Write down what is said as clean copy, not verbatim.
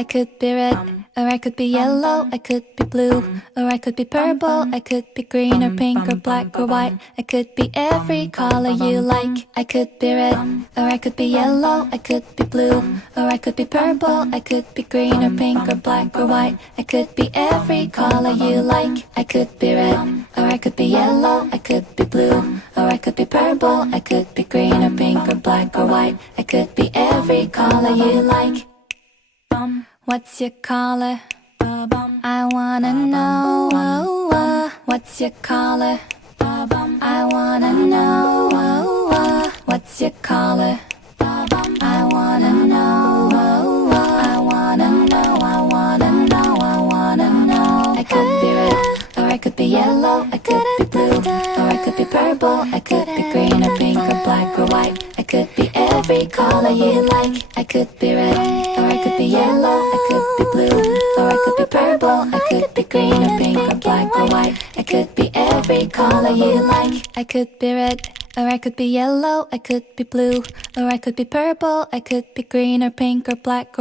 I could be red, or I could be yellow, I could be blue, or I could be purple, I could be green or pink or black or white. I could be every color you like. I could be red, or I could be yellow, I could be blue, or I could be purple, I could be green or pink or black or white. I could be every color you like. I could be red, or I could be yellow, I could be blue, or I could be purple, I could be green or pink or black or white. I could be every color you like. What's your color? I wanna know. What's your color? I wanna know. What's your color? I wanna know. I wanna know. I wanna know. I wanna know. I could be red, or I could be yellow, I could be blue, or I could be purple, I could be green or pink or black or white. I could be every color you like. I could be red, or I could be yellow, I could be blue, or I could be purple, I could be green or pink or black or white. I could be every color you like. I could be red, or I could be yellow, I could be blue, or I could be purple, I could be green or pink or black or